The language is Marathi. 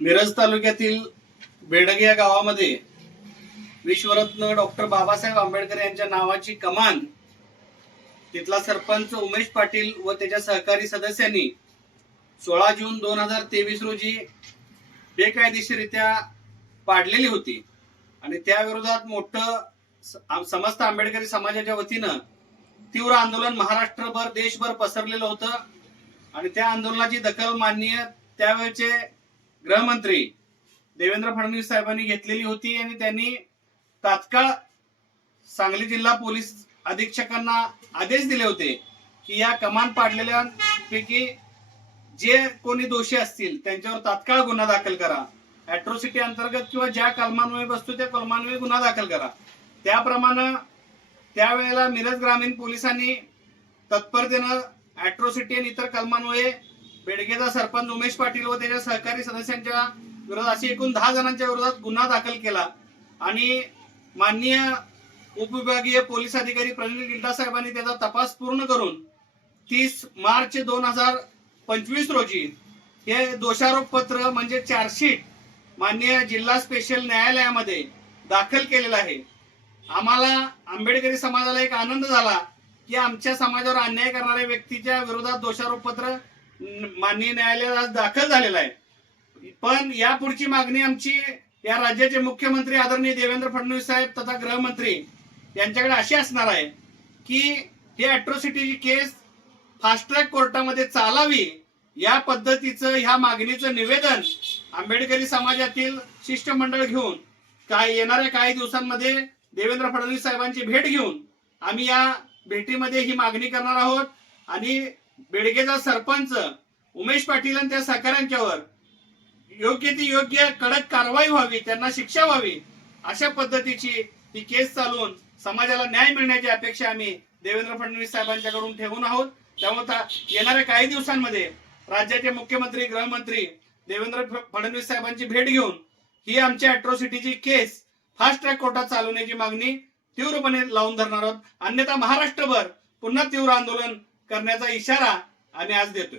मिरज तालुक्यातील बेडग या गावामध्ये विश्वरत्न डॉक्टर बाबासाहेब आंबेडकर यांच्या नावाची कमान तिथला सरपंच उमेश पाटील व त्याच्या सहकारी सदस्यांनी सोळा जून दोन हजार तेवीस रोजी बेकायदेशीरित्या पाडलेली होती. आणि त्याविरोधात मोठं स- समस्त आंबेडकरी समाजाच्या वतीनं तीव्र आंदोलन महाराष्ट्रभर देशभर पसरलेलं होतं. आणि त्या आंदोलनाची दखल माननीय त्यावेळचे गृहमंत्री देवेंद्र फडणवीस साहेबांनी घेतलेली होती आणि त्यांनी तात्काळ सांगली जिल्हा पोलीस अधीक्षकांना आदेश दिले होते की या कमान पाडलेल्यांपैकी जे कोणी दोषी असतील त्यांच्यावर तात्काळ गुन्हा दाखल करा. अॅट्रोसिटी अंतर्गत किंवा ज्या कलमान्वये बसतो त्या कलमान्वये गुन्हा दाखल करा. त्याप्रमाणे त्यावेळेला मिरज ग्रामीण पोलिसांनी तत्परतेनं ऍट्रोसिटी आणि इतर कलमान्वये बेडगेचा सरपंच उमेश पाटील व त्याच्या सहकारी सदस्यांच्या विरोधात अशी एकूण दहा जणांच्या विरोधात गुन्हा दाखल केला. आणि माननीय उपविभागीय पोलीस अधिकारी प्रनिल गिल्डा साहेबांनी त्याचा तपास पूर्ण करून तीस मार्च दोन हजार पंचवीस रोजी हे दोषारोप पत्र म्हणजे चार्जशीट माननीय जिल्हा स्पेशल न्यायालयामध्ये दाखल केलेलं आहे. आम्हाला आंबेडकरी समाजाला एक आनंद झाला की आमच्या समाजावर अन्याय करणाऱ्या व्यक्तीच्या विरोधात दोषारोप पत्र माननीय न्यायालयात दाखल झालेला आहे. पण यापुढची मागणी आमची या राज्याचे मुख्यमंत्री आदरणीय देवेंद्र फडणवीस साहेब तथा गृहमंत्री यांच्याकडे अशी असणार आहे की ही अॅट्रॉसिटीची केस फास्ट ट्रॅक कोर्टामध्ये चालावी या पद्धतीचं ह्या मागणीचं निवेदन आंबेडकरी समाजातील शिष्टमंडळ घेऊन काय येणाऱ्या काही दिवसांमध्ये देवेंद्र फडणवीस साहेबांची भेट घेऊन आम्ही या भेटीमध्ये ही मागणी करणार आहोत. आणि बेडगेचा सरपंच उमेश पाटील आणि त्या सहकाऱ्यांच्यावर योग्य ती योग्य कडक कारवाई व्हावी त्यांना शिक्षा व्हावी अशा पद्धतीची ही केस चालवून समाजाला न्याय मिळण्याची अपेक्षा आम्ही देवेंद्र फडणवीस साहेबांच्याकडून ठेवून आहोत. त्यामुळे येणाऱ्या काही दिवसांमध्ये राज्याचे मुख्यमंत्री गृहमंत्री देवेंद्र फडणवीस साहेबांची भेट घेऊन ही आमच्या अट्रॉसिटीची केस फास्ट ट्रॅक कोर्टात चालवण्याची मागणी तीव्रपणे लावून धरणार आहोत. अन्यथा महाराष्ट्रभर पुन्हा तीव्र आंदोलन करण्याचा इशारा आम्ही आज देतोय.